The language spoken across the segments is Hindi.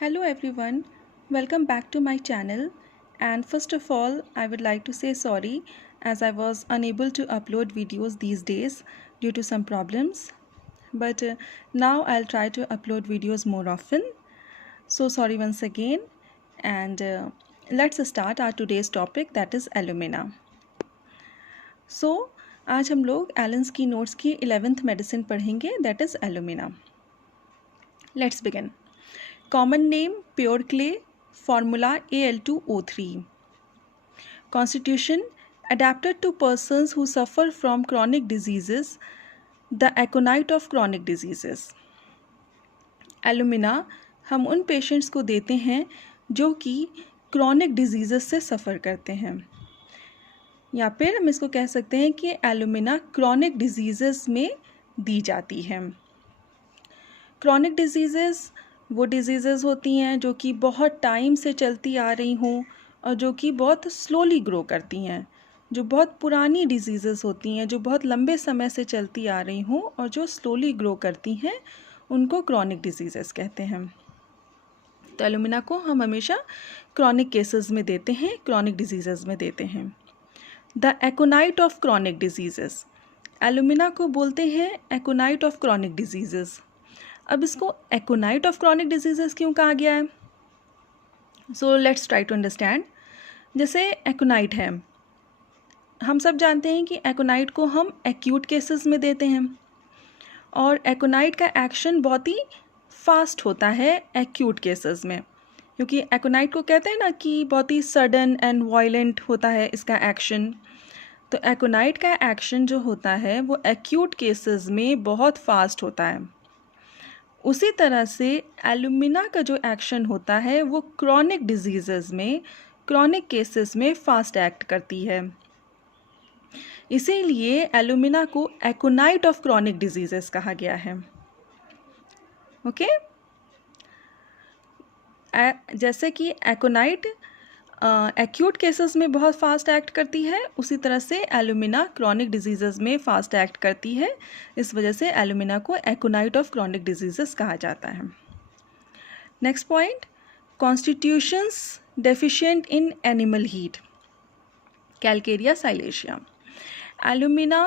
Hello everyone, welcome back to my channel. And first of all, I would like to say sorry as I was unable to upload videos these days due to some problems. But now I'll try to upload videos more often. So sorry once again. And let's start our today's topic, that is alumina. So आज हम लोग एलन्स की नोट्स की 11th मेडिसिन पढ़ेंगे, that is alumina. Let's begin. Common name pure clay, formula Al2O3. Constitution adapted to persons who suffer from chronic diseases, the aconite of chronic diseases. Alumina हम उन पेशेंट्स को देते हैं जो कि क्रॉनिक डिजीज़ से सफ़र करते हैं, या फिर हम इसको कह सकते हैं कि एलुमिना क्रॉनिक डिजीज़ में दी जाती है. क्रॉनिक डिजीज़ वो डिजीज़ होती हैं जो कि बहुत टाइम से चलती आ रही हों और जो कि बहुत स्लोली ग्रो करती हैं, जो बहुत पुरानी डिजीज़ होती हैं, जो बहुत लंबे समय से चलती आ रही हों और जो स्लोली ग्रो करती हैं, उनको क्रॉनिक डिजीज़ कहते हैं. तो एलुमिना को हम हमेशा क्रॉनिक केसेस में देते हैं, क्रॉनिक डिजीज़ में देते हैं. The एकोनाइट of chronic disease, alumina को बोलते हैं एकोनाइट ऑफ क्रॉनिक डिजीज़. अब इसको एकोनाइट ऑफ क्रॉनिक डिजीज़ क्यों कहा गया है? So let's try to understand. जैसे एकोनाइट है, हम सब जानते हैं कि एकोनाइट को हम एक्यूट केसेस में देते हैं और एकोनाइट का एक्शन बहुत ही फास्ट होता है एक्यूट केसेस में, क्योंकि एकोनाइट को कहते हैं ना कि बहुत ही सडन एंड वायलेंट होता है इसका एक्शन. तो एकोनाइट का एक्शन जो होता है वो एक्यूट केसेस में बहुत फास्ट होता है. उसी तरह से एलुमिना का जो एक्शन होता है वो क्रॉनिक डिजीज़ में, क्रॉनिक केसेस में फास्ट एक्ट करती है. इसीलिए एलुमिना को एकोनाइट ऑफ क्रॉनिक डिजीज़ कहा गया है. ओके जैसे कि एकोनाइट एक्यूट केसेस में बहुत फास्ट एक्ट करती है, उसी तरह से एलुमिना क्रॉनिक डिजीज़ में फास्ट एक्ट करती है. इस वजह से एलुमिना को एकोनाइट ऑफ क्रॉनिक डिजीज़ कहा जाता है. Next point, constitutions deficient in animal heat, calcarea silicea. Alumina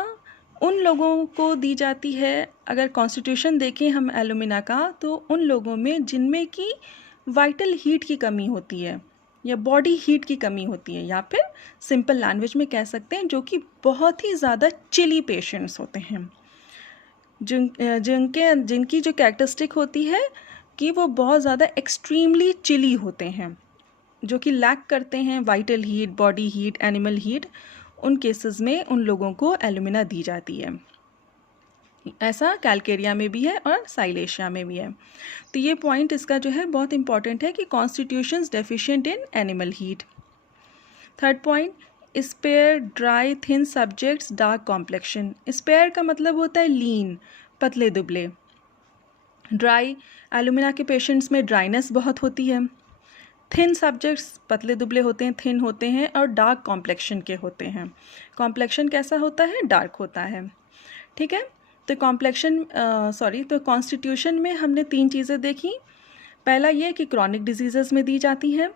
उन लोगों को दी जाती है, अगर कॉन्स्टिट्यूशन देखें हम एलुमिना का, तो उन लोगों में जिनमें कि वाइटल हीट की कमी होती है या बॉडी हीट की कमी होती है, या फिर सिंपल लैंग्वेज में कह सकते हैं जो कि बहुत ही ज़्यादा चिली पेशेंट्स होते हैं, जिनकी जो कैरेक्टरिस्टिक होती है कि वो बहुत ज़्यादा एक्सट्रीमली चिली होते हैं, जो कि लैक करते हैं vital heat, body heat, animal heat. उन केसेस में उन लोगों को एलुमिना दी जाती है. ऐसा कैलकेरिया में भी है और साइलेशिया में भी है. तो ये पॉइंट इसका जो है बहुत इंपॉर्टेंट है कि constitutions deficient in animal heat. Third point, spare dry thin subjects dark complexion. Spare का मतलब होता है लीन, पतले दुबले. ड्राई, एलुमिना के पेशेंट्स में ड्राइनेस बहुत होती है. थिन सब्जेक्ट्स पतले दुबले होते हैं, थिन होते हैं और डार्क कॉम्प्लेक्शन के होते हैं. कॉम्प्लेक्शन कैसा होता है? डार्क होता है. ठीक है, तो तो कॉन्स्टिट्यूशन में हमने 3 चीज़ें देखी. पहला ये कि क्रॉनिक डिजीज़ में दी जाती है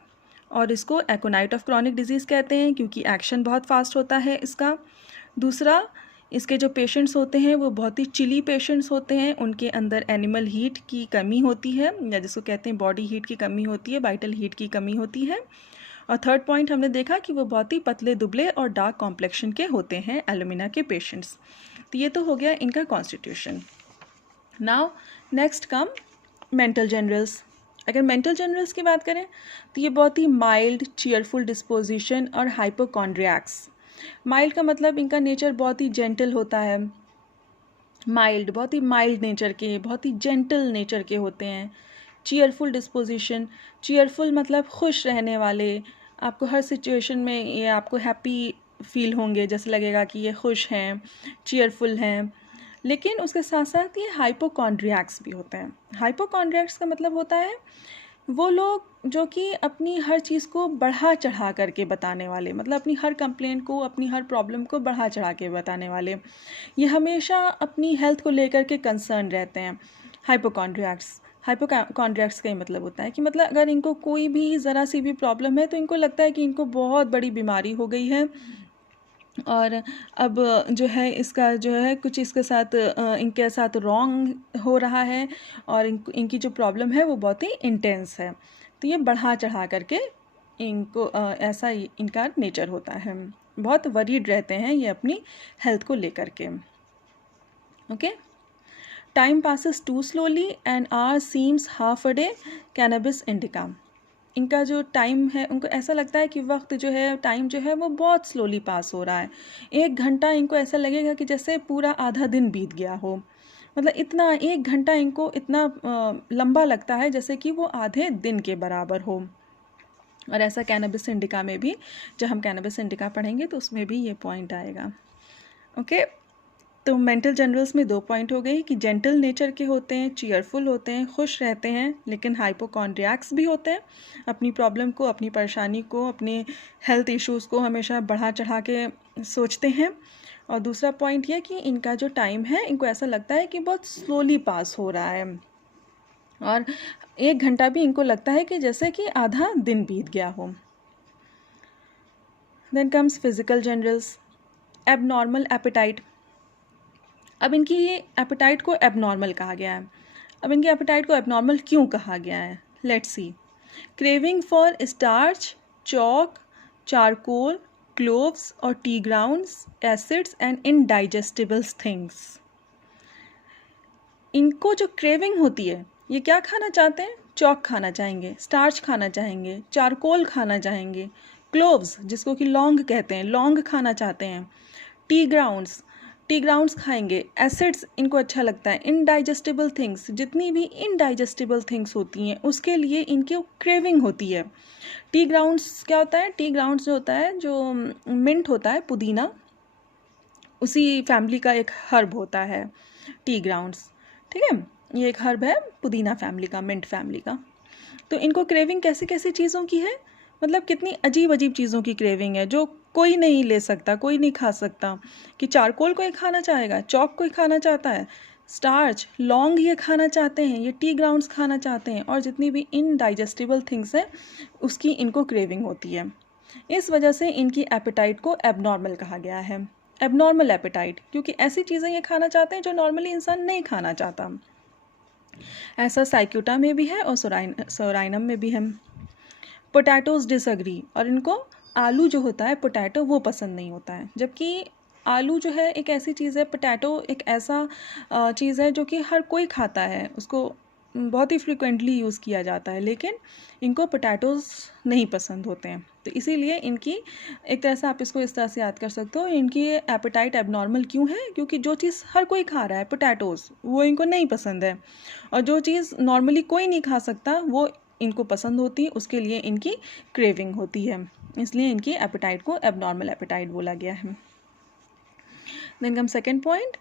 और इसको एकोनाइट ऑफ क्रॉनिक डिजीज़ कहते हैं क्योंकि एक्शन बहुत फास्ट होता है इसका. दूसरा, इसके जो पेशेंट्स होते हैं वो बहुत ही चिली पेशेंट्स होते हैं, उनके अंदर एनिमल हीट की कमी होती है, या जिसको कहते हैं बॉडी हीट की कमी होती है, वाइटल हीट की कमी होती है. और थर्ड पॉइंट हमने देखा कि वो बहुत ही पतले दुबले और डार्क कॉम्प्लेक्शन के होते हैं एलुमिना के पेशेंट्स. तो ये तो हो गया इनका constitution. Now next come mental generals. अगर मेंटल जनरल्स की बात करें तो ये बहुत ही माइल्ड, चीयरफुल डिस्पोजिशन और हाइपोकॉन्ड्रियाक्स. माइल्ड का मतलब इनका नेचर बहुत ही जेंटल होता है. माइल्ड, बहुत ही माइल्ड नेचर के, बहुत ही जेंटल नेचर के होते हैं. चीयरफुल डिस्पोजिशन, चीयरफुल मतलब खुश रहने वाले. आपको हर सिचुएशन में ये आपको हैप्पी फील होंगे, जैसे लगेगा कि ये खुश हैं, चीयरफुल हैं. लेकिन उसके साथ साथ ये हाइपोकॉन्ड्रियाक्स भी होते हैं. हाइपोकॉन्ड्रियाक्स का मतलब होता है वो लोग जो कि अपनी हर चीज़ को बढ़ा चढ़ा करके बताने वाले, मतलब अपनी हर कंप्लेंट को, अपनी हर प्रॉब्लम को बढ़ा चढ़ा के बताने वाले. ये हमेशा अपनी हेल्थ को लेकर के कंसर्न रहते हैं. हाइपोकॉन्ड्रियाक्स हाइपोकॉन्ड्रियाक्स का ही मतलब होता है कि मतलब अगर इनको कोई भी ज़रा सी भी प्रॉब्लम है तो इनको लगता है कि इनको बहुत बड़ी बीमारी हो गई है और अब जो है इसका जो है कुछ इसके साथ इनके साथ रॉन्ग हो रहा है और इनकी जो प्रॉब्लम है वो बहुत ही इंटेंस है। तो ये बढ़ा चढ़ा करके इनको ऐसा इनका नेचर होता है, बहुत वरीड रहते हैं ये अपनी हेल्थ को लेकर के। Okay, time passes too slowly and hour seems half a day, cannabis indica. इनका जो टाइम है उनको ऐसा लगता है कि वक्त जो है टाइम जो है वो बहुत स्लोली पास हो रहा है। 1 घंटा इनको ऐसा लगेगा कि जैसे पूरा आधा दिन बीत गया हो, मतलब इतना 1 घंटा इनको इतना लंबा लगता है जैसे कि वो आधे दिन के बराबर हो। और ऐसा कैनबिस इंडिका में भी, जब हम कैनबिस इंडिका पढ़ेंगे तो उसमें भी ये पॉइंट आएगा। ओके, तो मेंटल जनरल्स में 2 पॉइंट हो गई कि जेंटल नेचर के होते हैं, चीयरफुल होते हैं, खुश रहते हैं, लेकिन हाइपोकॉन्ड्रियाक्स भी होते हैं, अपनी प्रॉब्लम को, अपनी परेशानी को, अपने हेल्थ इश्यूज़ को हमेशा बढ़ा चढ़ा के सोचते हैं। और दूसरा पॉइंट ये कि इनका जो टाइम है इनको ऐसा लगता है कि बहुत स्लोली पास हो रहा है और 1 घंटा भी इनको लगता है कि जैसे कि आधा दिन बीत गया हो। Then comes physical generals, abnormal appetite. अब इनकी ये एपेटाइट को एबनॉर्मल कहा गया है। अब इनकी एपेटाइट को एबनॉर्मल क्यों कहा गया है, let's see. Craving for starch, chalk, charcoal, cloves और tea grounds, acids and indigestibles things. इनको जो क्रेविंग होती है, ये क्या खाना चाहते हैं? चॉक खाना चाहेंगे, स्टार्च खाना चाहेंगे, चारकोल खाना चाहेंगे, क्लोव्स जिसको कि लौंग कहते हैं, लौंग खाना चाहते हैं, टी ग्राउंड्स खाएंगे, एसिड्स इनको अच्छा लगता है, इनडाइजेस्टिबल थिंग्स, जितनी भी इनडाइजेस्टिबल थिंग्स होती हैं उसके लिए इनकी क्रेविंग होती है। टी ग्राउंड्स क्या होता है? टी ग्राउंड्स जो होता है, जो मिंट होता है, पुदीना, उसी फैमिली का एक हर्ब होता है टी ग्राउंड्स, ठीक है। ये एक हर्ब है पुदीना फैमिली का, मिंट फैमिली का। तो इनको क्रेविंग कैसे कैसे चीज़ों की है, मतलब कितनी अजीब अजीब चीज़ों की क्रेविंग है जो कोई नहीं ले सकता, कोई नहीं खा सकता। कि चारकोल कोई खाना चाहेगा, चॉक कोई खाना चाहता है, स्टार्च, लौंग ये खाना चाहते हैं, ये टी ग्राउंड्स खाना चाहते हैं, और जितनी भी इनडाइजेस्टिबल थिंग्स हैं उसकी इनको क्रेविंग होती है। इस वजह से इनकी एपेटाइट को एबनॉर्मल कहा गया है, एबनॉर्मल एपेटाइट, क्योंकि ऐसी चीज़ें ये खाना चाहते हैं जो नॉर्मली इंसान नहीं खाना चाहता। ऐसा साइक्यूटा में भी है और सोराइनम में भी है। पोटैटोज डिसएग्री, और इनको आलू जो होता है, पोटैटो, वो पसंद नहीं होता है, जबकि आलू जो है एक ऐसी चीज़ है, पोटैटो एक ऐसा चीज़ है जो कि हर कोई खाता है, उसको बहुत ही फ्रिक्वेंटली यूज़ किया जाता है, लेकिन इनको पोटैटोज़ नहीं पसंद होते हैं। तो इसीलिए इनकी एक तरह से आप इसको इस तरह से याद कर सकते हो, इनकी एपेटाइट एबनॉर्मल क्यों है? क्योंकि जो चीज़ हर कोई खा रहा है, पोटैटोज़, वो इनको नहीं पसंद है, और जो चीज़ नॉर्मली कोई नहीं खा सकता वो इनको पसंद होती है, उसके लिए इनकी क्रेविंग होती है, इसलिए इनकी एपेटाइट को एबनॉर्मल एपेटाइट बोला गया है। Then come second point,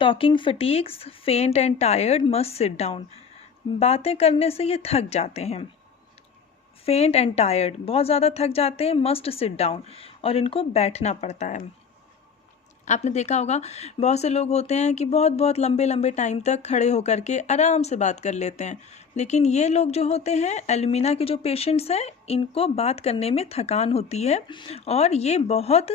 talking fatigues, faint and tired, must sit down. बातें करने से ये थक जाते हैं, फेंट एंड टायर्ड, बहुत ज़्यादा थक जाते हैं, मस्ट सिट डाउन, और इनको बैठना पड़ता है। आपने देखा होगा बहुत से लोग होते हैं कि बहुत बहुत लंबे लंबे टाइम तक खड़े होकर के आराम से बात कर लेते हैं, लेकिन ये लोग जो होते हैं, एलुमिना के जो पेशेंट्स हैं, इनको बात करने में थकान होती है और ये बहुत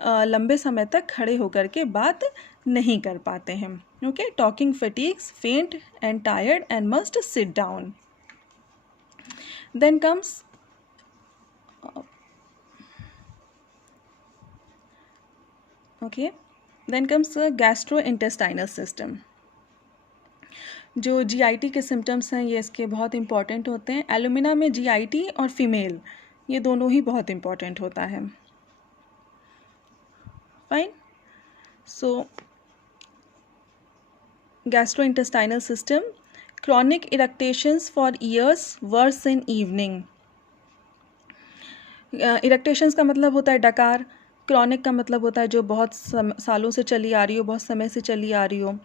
लंबे समय तक खड़े होकर के बात नहीं कर पाते हैं। Okay, talking fatigues, faint and tired and must sit down. Then comes gastrointestinal system. जो जीआईटी के सिम्टम्स हैं ये इसके बहुत इंपॉर्टेंट होते हैं। एलुमिना में जीआईटी और फीमेल ये दोनों ही बहुत इंपॉर्टेंट होता है। Fine, so gastrointestinal system, chronic eructations for years, worse in evening. Eructations का मतलब होता है डकार, क्रॉनिक का मतलब होता है जो बहुत सालों से चली आ रही हो, बहुत समय से चली आ रही हो।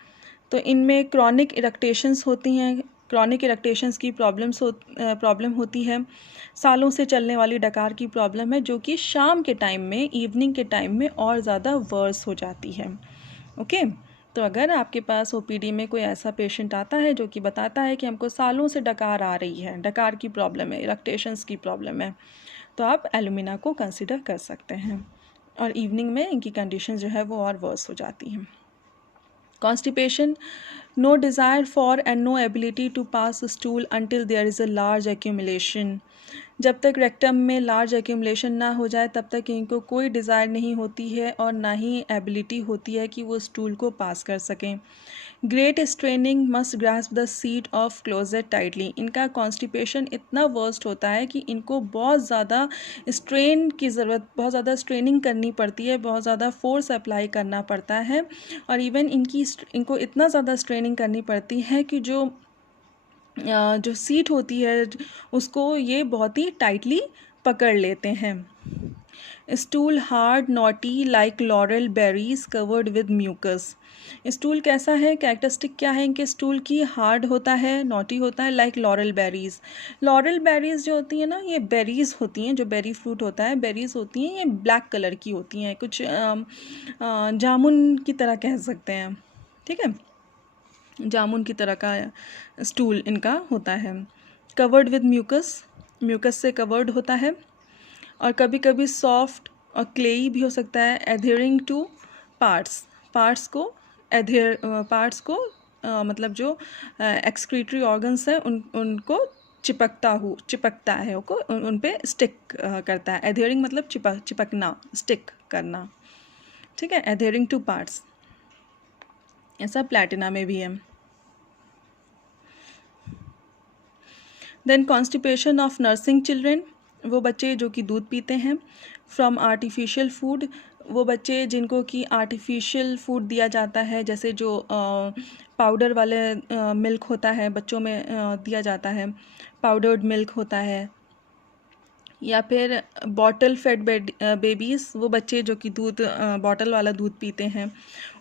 तो इनमें क्रॉनिक इरेक्टेशंस होती हैं, क्रॉनिक इरेक्टेशंस की प्रॉब्लम होती है, सालों से चलने वाली डकार की प्रॉब्लम है, जो कि शाम के टाइम में, इवनिंग के टाइम में और ज़्यादा वर्स हो जाती है। ओके, तो अगर आपके पास ओपीडी में कोई ऐसा पेशेंट आता है जो कि बताता है कि हमको सालों से डकार आ रही है, डकार की प्रॉब्लम है, इरेक्टेशंस की प्रॉब्लम है, तो आप एलुमिना को कंसिडर कर सकते हैं। और इवनिंग में इनकी कंडीशन जो है वो और वर्स हो जाती हैं। Constipation, no desire for and no ability to pass stool until there is a large accumulation. जब तक रेक्टम में लार्ज एक्यूमुलेशन ना हो जाए तब तक इनको कोई डिज़ायर नहीं होती है और ना ही एबिलिटी होती है कि वो स्टूल को पास कर सकें। Great straining must grasp the seat of closet tightly. इनका कॉन्स्टिपेशन इतना वर्स्ट होता है कि इनको बहुत ज़्यादा स्ट्रेन की ज़रूरत, बहुत ज़्यादा स्ट्रेनिंग करनी पड़ती है, बहुत ज़्यादा फोर्स अप्लाई करना पड़ता है। और इवन इनको इतना ज़्यादा स्ट्रेनिंग करनी पड़ती है कि जो सीट होती है उसको ये बहुत ही टाइटली पकड़ लेते हैं। Stool hard knotty like laurel berries covered with mucus. Stool कैसा है, कैरेक्टरिस्टिक क्या है इनके स्टूल की? हार्ड होता है, नॉटी होता है, like laurel berries. Laurel berries जो होती है ना, ये बेरीज होती हैं, जो बेरी फ्रूट होता है, बेरीज होती हैं, ये ब्लैक कलर की होती हैं, कुछ जामुन की तरह कह सकते हैं, ठीक है, जामुन की तरह का स्टूल इनका होता है। कवर्ड विद म्यूकस, म्यूकस से कवर्ड होता है। और कभी कभी सॉफ्ट और क्लेई भी हो सकता है। एधेरिंग टू पार्ट्स, पार्ट्स को मतलब जो एक्सक्रीटरी ऑर्गन्स हैं उनको चिपकता है, उन पे स्टिक करता है। एधेरिंग मतलब चिपकना, स्टिक करना, ठीक है, एधेरिंग टू पार्ट्स। ऐसा प्लैटिना में भी है। Then constipation of nursing children, वो बच्चे जो कि दूध पीते हैं। फ्रॉम आर्टिफिशियल फूड, वो बच्चे जिनको कि आर्टिफिशियल फूड दिया जाता है, जैसे जो पाउडर वाले मिल्क होता है बच्चों में दिया जाता है, पाउडर्ड मिल्क होता है। या फिर बॉटल फेड बेबीज़, वो बच्चे जो कि दूध बॉटल वाला दूध पीते हैं,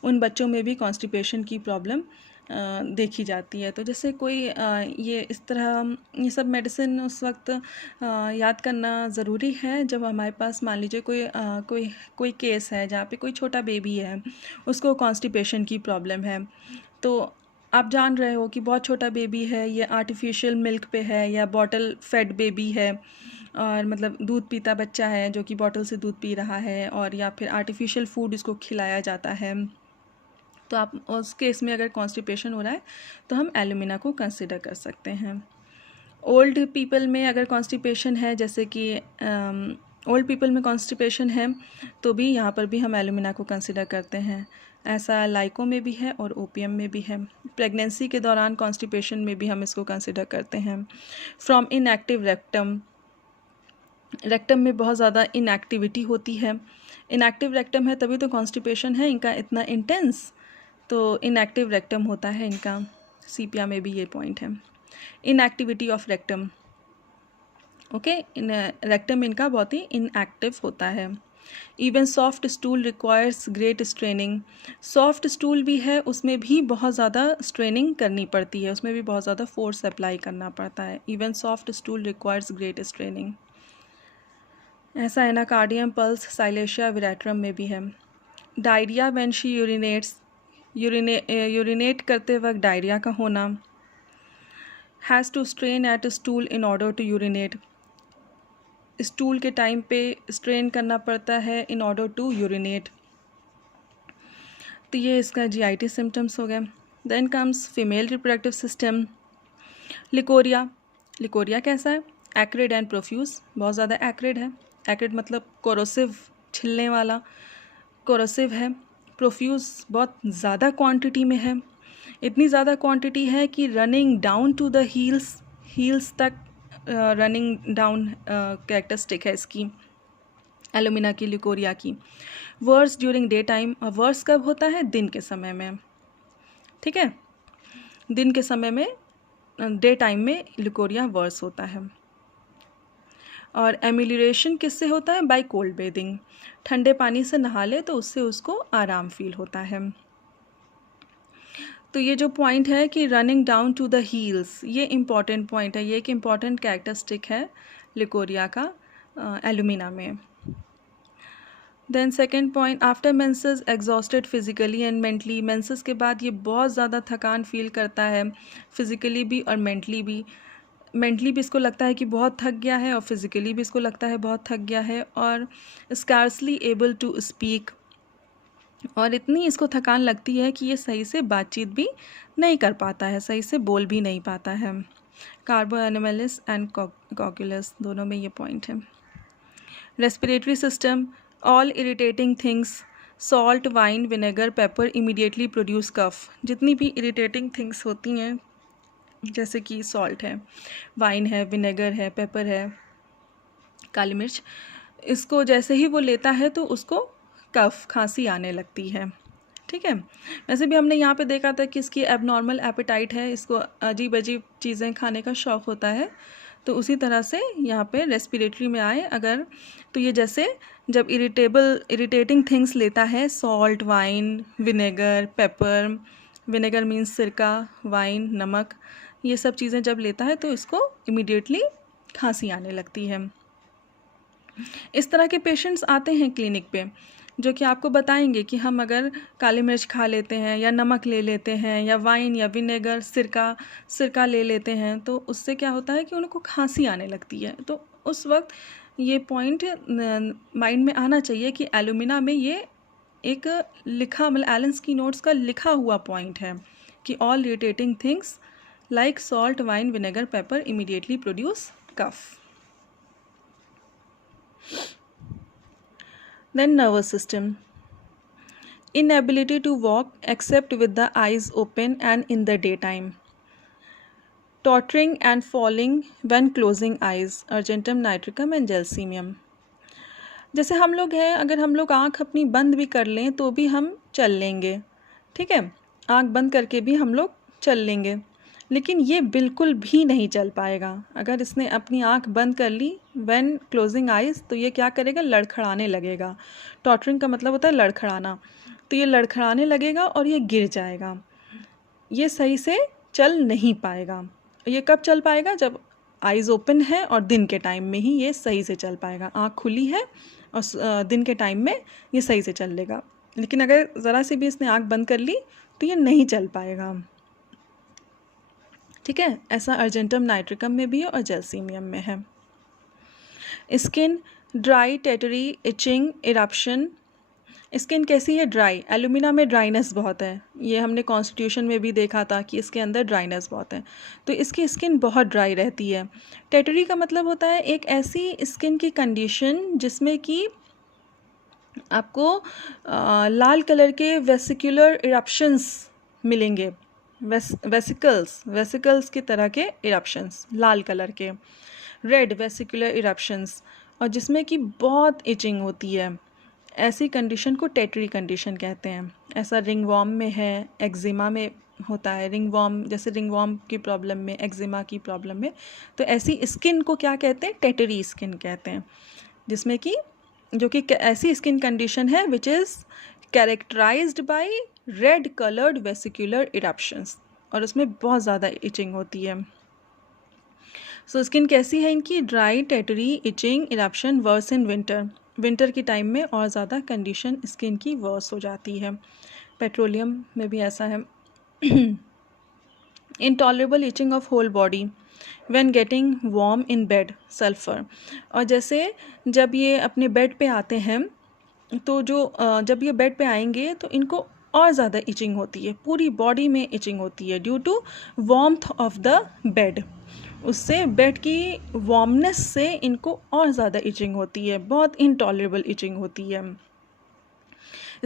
उन बच्चों में भी कॉन्स्टिपेशन की प्रॉब्लम देखी जाती है। तो जैसे कोई ये इस तरह ये सब मेडिसिन उस वक्त याद करना ज़रूरी है जब हमारे पास मान लीजिए कोई केस है जहाँ पे कोई छोटा बेबी है, उसको कॉन्स्टिपेशन की प्रॉब्लम है। तो आप जान रहे हो कि बहुत छोटा बेबी है, ये आर्टिफिशियल मिल्क पे है या बॉटल फेड बेबी है, और मतलब दूध पीता बच्चा है जो कि बॉटल से दूध पी रहा है, और या फिर आर्टिफिशियल फूड इसको खिलाया जाता है। तो आप उस केस में अगर कॉन्स्टिपेशन हो रहा है तो हम एलुमिना को कंसिडर कर सकते हैं। ओल्ड पीपल में अगर कॉन्स्टिपेशन है, जैसे कि ओल्ड पीपल में कॉन्स्टिपेशन है, तो भी यहाँ पर भी हम एलुमिना को कंसिडर करते हैं। ऐसा लाइको में भी है और ओपीएम में भी है। प्रेगनेंसी के दौरान कॉन्स्टिपेशन में भी हम इसको कंसिडर करते हैं। फ्रॉम इनएक्टिव रेक्टम, रेक्टम में बहुत ज़्यादा इनएक्टिविटी होती है। इनएक्टिव रेक्टम है तभी तो कॉन्स्टिपेशन है इनका इतना इंटेंस, तो इनएक्टिव रेक्टम होता है इनका। सीपिया में भी ये पॉइंट है, inactivity of rectum. Okay, in rectum इनका बहुत ही इनएक्टिव होता है। Even soft stool requires great straining, soft stool भी है उसमें भी बहुत ज़्यादा स्ट्रेनिंग करनी पड़ती है, उसमें भी बहुत ज़्यादा फोर्स अप्लाई करना पड़ता है। Even soft stool requires great straining. ऐसा एनाकार्डियम पल्स साइलेशिया विरेट्रम में भी है। Diarrhoea when she urinates, urinate करते वक्त डायरिया का होना। Has to strain at stool in order to urinate, stool के टाइम पे स्ट्रेन करना पड़ता है इन ऑर्डर टू यूरिनेट। तो ये इसका जीआईटी सिम्टम्स हो गए। Then comes female reproductive system. Leucorrhoea, leucorrhoea कैसा है? एक्रिड एंड प्रोफ्यूज, बहुत ज़्यादा एक्रिड है। एक्रिड मतलब कोरोसिव, छिलने वाला, कोरोसिव है। प्रोफ्यूज बहुत ज़्यादा क्वांटिटी में है, इतनी ज़्यादा क्वांटिटी है कि running down to the heels तक रनिंग डाउन कैरेक्टरिस्टिक है इसकी, एलुमिना की, लिकोरिया की। वर्स ड्यूरिंग डे टाइम, और वर्स कब होता है? दिन के समय में, ठीक है, दिन के समय में, डे टाइम में लिकोरिया वर्स होता है। और एमिलिरेशन किससे होता है? बाय कोल्ड बेदिंग, ठंडे पानी से नहा ले तो उससे उसको आराम फील होता है। तो ये जो पॉइंट है कि running down to the heels, ये इम्पॉर्टेंट पॉइंट है, ये एक इम्पॉर्टेंट कैरेक्टरिस्टिक है लिकोरिया का एलुमिना में। Then second point, after menses exhausted physically and mentally. Menses के बाद ये बहुत ज़्यादा थकान फील करता है, फिजिकली भी और मेंटली भी। मेंटली भी इसको लगता है कि बहुत थक गया है और फिजिकली भी इसको लगता है बहुत थक गया है, और स्कार्सली एबल टू स्पीक, और इतनी इसको थकान लगती है कि ये सही से बातचीत भी नहीं कर पाता है, सही से बोल भी नहीं पाता है। कार्बो एनिमलिस एंड कॉक्यूलस दोनों में ये पॉइंट है। Respiratory system, all irritating things, salt, wine, vinegar, pepper immediately produce cough. जितनी भी इरिटेटिंग थिंग्स होती हैं, जैसे कि सॉल्ट है, वाइन है, विनेगर है, पेपर है, काली मिर्च, इसको जैसे ही वो लेता है तो उसको कफ, खांसी आने लगती है। ठीक है, वैसे भी हमने यहाँ पे देखा था कि इसकी एबनॉर्मल एपेटाइट है, इसको अजीब अजीब चीज़ें खाने का शौक़ होता है। तो उसी तरह से यहाँ पे रेस्पिरेटरी में आए अगर, तो ये जैसे जब इरिटेटिंग थिंग्स लेता है, salt, wine, vinegar, paper, vinegar means सिरका, वाइन नमक, ये सब चीज़ें जब लेता है तो इसको इमीडिएटली खांसी आने लगती है। इस तरह के पेशेंट्स आते हैं क्लिनिक पे, जो कि आपको बताएंगे कि हम अगर काली मिर्च खा लेते हैं या नमक ले लेते हैं या वाइन या विनेगर, सिरका ले लेते हैं, तो उससे क्या होता है कि उनको खांसी आने लगती है। तो उस वक्त ये पॉइंट माइंड में आना चाहिए कि एलुमिना में ये एक लिखा, मतलब एलेंस्की नोट्स का लिखा हुआ पॉइंट है कि all irritating things like salt, wine, vinegar, pepper immediately produce cough. Then nervous system, inability to walk except with the eyes open and in the daytime, tottering and falling when closing eyes, argentum nitricum and gelsemium। जैसे हम लोग हैं, अगर हम लोग आँख अपनी बंद भी कर लें तो भी हम चल लेंगे, ठीक है, आँख बंद करके भी हम लोग चल लेंगे, लेकिन ये बिल्कुल भी नहीं चल पाएगा। अगर इसने अपनी आँख बंद कर ली व्हेन क्लोजिंग आइज़, तो ये क्या करेगा, लड़खड़ाने लगेगा। टॉटरिंग का मतलब होता है लड़खड़ाना, तो ये लड़खड़ाने लगेगा और ये गिर जाएगा, ये सही से चल नहीं पाएगा। ये कब चल पाएगा, जब आइज़ ओपन है और दिन के टाइम में ही ये सही से चल पाएगा। आँख खुली है और दिन के टाइम में ये सही से चल लेगा, लेकिन अगर ज़रा सी भी इसने आँख बंद कर ली तो ये नहीं चल पाएगा। ठीक है, ऐसा अर्जेंटम नाइट्रिकम में भी है और जेल्सीमियम में है। Skin dry, tettery, itching, eruption. Skin कैसी है, ड्राई। एलुमिना में ड्राइनेस बहुत है, ये हमने कॉन्स्टिट्यूशन में भी देखा था कि इसके अंदर ड्राइनेस बहुत है, तो इसकी स्किन बहुत ड्राई रहती है। टेटरी का मतलब होता है एक ऐसी स्किन की कंडीशन जिसमें कि आपको लाल कलर के वेसिकुलर इरप्शंस मिलेंगे, वेसिकल्स की तरह के इरप्शंस, लाल कलर के, रेड वेसिकुलर इरप्शंस, और जिसमें कि बहुत इचिंग होती है। ऐसी कंडीशन को टेटरी कंडीशन कहते हैं। ऐसा रिंगवॉर्म में है, एक्जिमा में होता है, रिंगवॉर्म, जैसे रिंगवॉर्म की प्रॉब्लम में, एक्जिमा की प्रॉब्लम में, तो ऐसी स्किन को क्या कहते हैं, टेटरी स्किन कहते हैं, जिसमें कि जो कि ऐसी स्किन कंडीशन है which is characterised by red coloured vesicular eruptions, और उसमें बहुत ज़्यादा इचिंग होती है। सो स्किन कैसी है इनकी, dry, tettery, itching, eruption, worse in winter. Winter के टाइम में और ज़्यादा कंडीशन स्किन की वर्स हो जाती है। पेट्रोलियम में भी ऐसा है। Intolerable itching of whole body when getting warm in bed, sulphur. और जैसे जब ये अपने बेड पे आते हैं, तो जब ये बेड पे आएंगे तो इनको और ज़्यादा इचिंग होती है, पूरी बॉडी में इचिंग होती है due to warmth of the bed. उससे बेड की वार्मनेस से इनको और ज़्यादा इचिंग होती है, बहुत इनटॉलरेबल इचिंग होती है।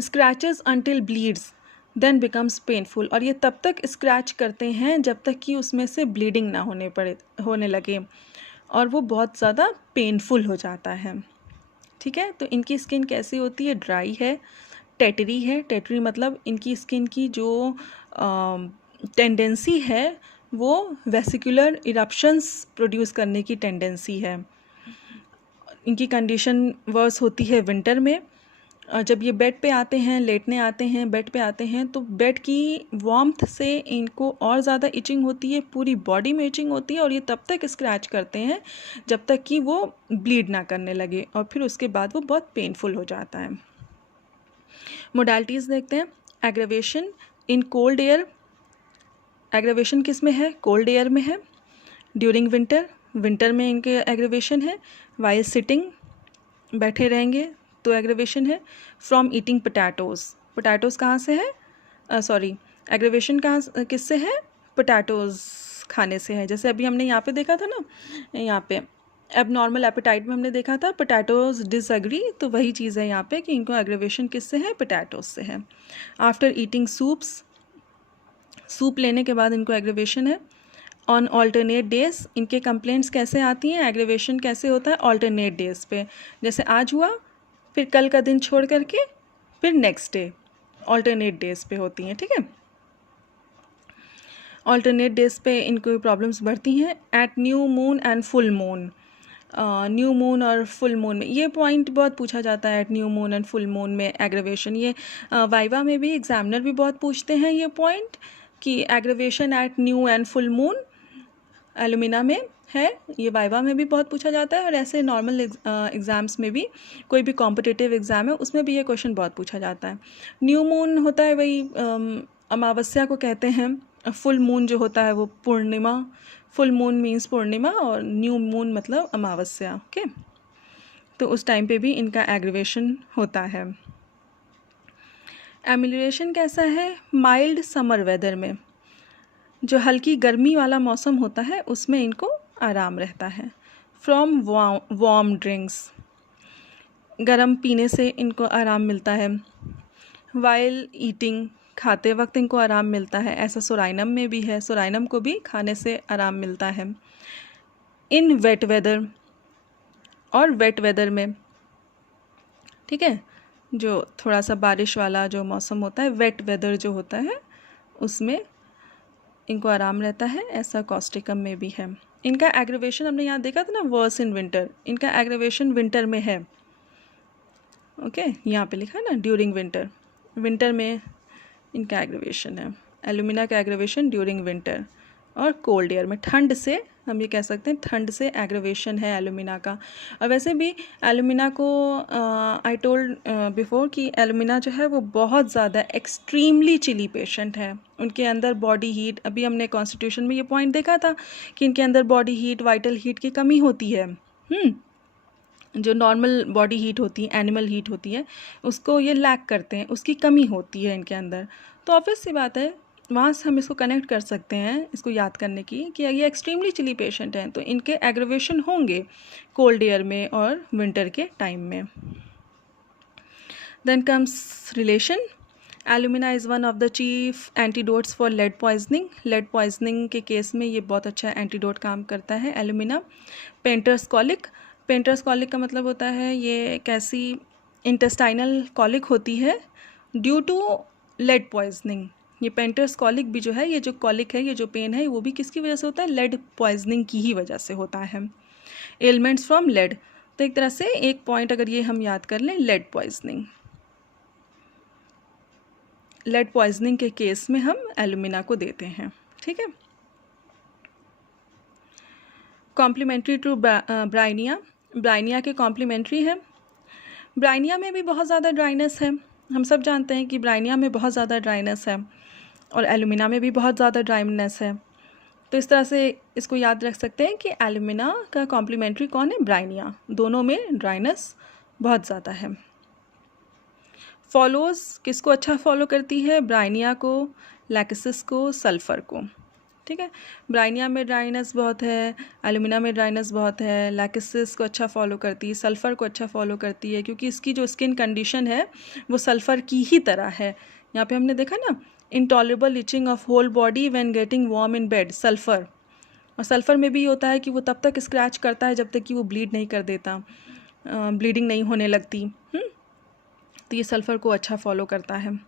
Scratches until bleeds then becomes painful, और ये तब तक स्क्रैच करते हैं जब तक कि उसमें से ब्लीडिंग ना होने लगे, और वो बहुत ज़्यादा पेनफुल हो जाता है। ठीक है, तो इनकी स्किन कैसी होती है, ड्राई है, टेटरी है। टेटरी मतलब इनकी स्किन की जो टेंडेंसी है वो वेसिकुलर इरप्शंस प्रोड्यूस करने की टेंडेंसी है। इनकी कंडीशन वर्स होती है विंटर में। जब ये बेड पे आते हैं, लेटने आते हैं, बेड पे आते हैं, तो बेड की वार्मथ से इनको और ज़्यादा इचिंग होती है, पूरी बॉडी में इचिंग होती है, और ये तब तक स्क्रैच करते हैं जब तक कि वो ब्लीड ना करने लगे, और फिर उसके बाद वो बहुत पेनफुल हो जाता है। मोडालिटीज़ देखते हैं। Aggravation in cold air, aggravation किस में है? कोल्ड एयर में है। ड्यूरिंग विंटर, विंटर में इनके एग्रेवेशन है। वाइल सिटिंग, बैठे रहेंगे तो एग्रेवेशन है। फ्रॉम ईटिंग पोटैटोज़, पोटैटोज़ कहाँ से है? सॉरी, एग्रेवेशन कहाँ किससे है? पोटैटोज़ खाने से है। जैसे अभी हमने यहाँ पे देखा था ना, यहाँ पे एबनॉर्मल एपेटाइट में हमने देखा था पोटैटोज़ डिसएग्री, तो वही चीज़ है यहाँ पे कि इनको एग्रेवेशन किससे है? पोटैटोज़ से है। आफ्टर ईटिंग सूप्स, सूप लेने के बाद इनको एग्रेवेशन है। ऑन ऑल्टरनेट डेज, इनके कंप्लेंट्स कैसे आती हैं? एग्रेवेशन कैसे होता है? ऑल्टरनेट डेज पे, जैसे आज हुआ फिर कल का दिन छोड़ करके फिर नेक्स्ट डे, ऑल्टरनेट डेज पे होती हैं। ठीक है, ऑल्टरनेट डेज पे इनको प्रॉब्लम्स बढ़ती हैं। At new moon and full moon, new moon और फुल मून में ये पॉइंट बहुत पूछा जाता है। At new moon and full moon में एग्रेवेशन, ये वाइवा में भी एग्जामिनर भी बहुत पूछते हैं ये पॉइंट कि aggravation at new and full moon alumina में है। ये वाइवा में भी बहुत पूछा जाता है और ऐसे नॉर्मल एग्ज़ाम्स में भी, कोई भी कॉम्पिटिटिव एग्ज़ाम है उसमें भी ये क्वेश्चन बहुत पूछा जाता है। न्यू मून होता है वही अमावस्या को कहते हैं। फुल मून जो होता है वो पूर्णिमा, फुल मून मीन्स पूर्णिमा और न्यू मून मतलब अमावस्या। ओके, तो उस टाइम पे भी इनका एग्रीवेशन होता है। एमिलिएशन कैसा है? माइल्ड समर वेदर में, जो हल्की गर्मी वाला मौसम होता है उसमें इनको आराम रहता है। फ्रॉम वार्म ड्रिंक्स, गर्म पीने से इनको आराम मिलता है। वाइल ईटिंग, खाते वक्त इनको आराम मिलता है। ऐसा सोराइनम में भी है, सोराइनम को भी खाने से आराम मिलता है। इन वेट वेदर, और वेट वेदर में, ठीक है, जो थोड़ा सा बारिश वाला जो मौसम होता है, वेट वेदर जो होता है उसमें इनको आराम रहता है। ऐसा कॉस्टिकम में भी है। इनका एग्रीवेशन हमने यहाँ देखा था ना, वर्स इन विंटर, इनका एग्रीवेशन विंटर में है। ओके, यहाँ पे लिखा है ना ड्यूरिंग विंटर, विंटर में इनका एग्रीवेशन है। एलुमिना का एग्रीवेशन ड्यूरिंग विंटर, और कोल्ड एयर में, ठंड से हम ये कह सकते हैं, ठंड से एग्रीवेशन है एलुमिना का। और वैसे भी एलुमिना को आई टोल्ड बिफोर कि एलुमिना जो है वो बहुत ज़्यादा एक्सट्रीमली चिली पेशेंट है। उनके अंदर बॉडी हीट, अभी हमने कॉन्स्टिट्यूशन में ये पॉइंट देखा था कि इनके अंदर बॉडी हीट, वाइटल हीट की कमी होती है। जो नॉर्मल बॉडी हीट होती है, एनिमल हीट होती है, उसको ये लैक करते हैं, उसकी कमी होती है इनके अंदर। तो ऑब्वियस सी बात है, वहाँ से हम इसको कनेक्ट कर सकते हैं, इसको याद करने की, कि ये एक्सट्रीमली चिली पेशेंट हैं तो इनके एग्रीवेशन होंगे कोल्ड एयर में और विंटर के टाइम में। Then comes relation. Alumina is one of the chief antidotes for lead poisoning, lead poisoning के केस में ये बहुत अच्छा एंटीडोट काम करता है alumina. Painter's colic, painter's colic का मतलब होता है ये कैसी इंटेस्टाइनल कॉलिक होती है ड्यू टू लेड पॉइजनिंग। ये पेंटर्स कॉलिक भी जो है, ये जो कॉलिक है, ये जो पेन है, वो भी किसकी वजह से होता है? लेड पॉइजनिंग की ही वजह से होता है। एलिमेंट्स फ्रॉम लेड, तो एक तरह से एक पॉइंट अगर ये हम याद कर लें, लेड पॉइजनिंग, लेड पॉइजनिंग के केस में हम एलुमिना को देते हैं। ठीक है, कॉम्प्लीमेंट्री टू ब्राइनिया, ब्राइनिया के कॉम्प्लीमेंट्री है। ब्राइनिया में भी बहुत ज़्यादा ड्राइनेस है, हम सब जानते हैं कि ब्राइनिया में बहुत ज़्यादा ड्राइनेस है और एलुमिना में भी बहुत ज़्यादा ड्राइनेस है। तो इस तरह से इसको याद रख सकते हैं कि एलुमिना का कॉम्प्लीमेंट्री कौन है? ब्राइनिया। दोनों में ड्राइनेस बहुत ज़्यादा है। फॉलोज किसको अच्छा फॉलो करती है? ब्राइनिया को, लैक्सिस को, सल्फ़र को। ठीक है, ब्राइनिया में ड्राइनेस बहुत है, एलुमिना में ड्राइनेस बहुत है, लैक्सिस को अच्छा फॉलो करती है, सल्फ़र को अच्छा फॉलो करती है, क्योंकि इसकी जो स्किन कंडीशन है वो सल्फ़र की ही तरह है। यहाँ पे हमने देखा ना, intolerable itching of whole body when getting warm in bed, sulphur. और सल्फ़र में भी होता है कि वो तब तक स्क्रैच करता है जब तक कि वो ब्लीड नहीं कर देता, ब्लीडिंग नहीं होने लगती। तो ये सल्फ़र को अच्छा फॉलो करता है।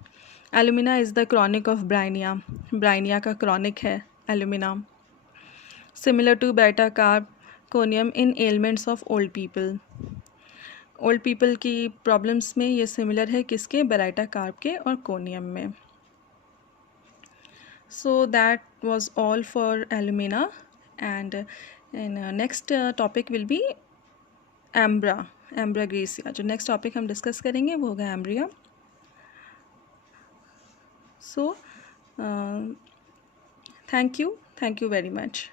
Alumina is the chronic of Bryonia, Bryonia का क्रॉनिक है एलुमिना। सिमिलर टू बेटा carbonium in elements of old people, old people की प्रॉब्लम्स में ये सिमिलर है किसके? बेटा कार्ब के और कोनियम में। So that was all for alumina and next topic will be ambra, ambra grisea. जो नेक्स्ट टॉपिक हम डिस्कस करेंगे वो होगा एम्ब्रिया। So thank you very much.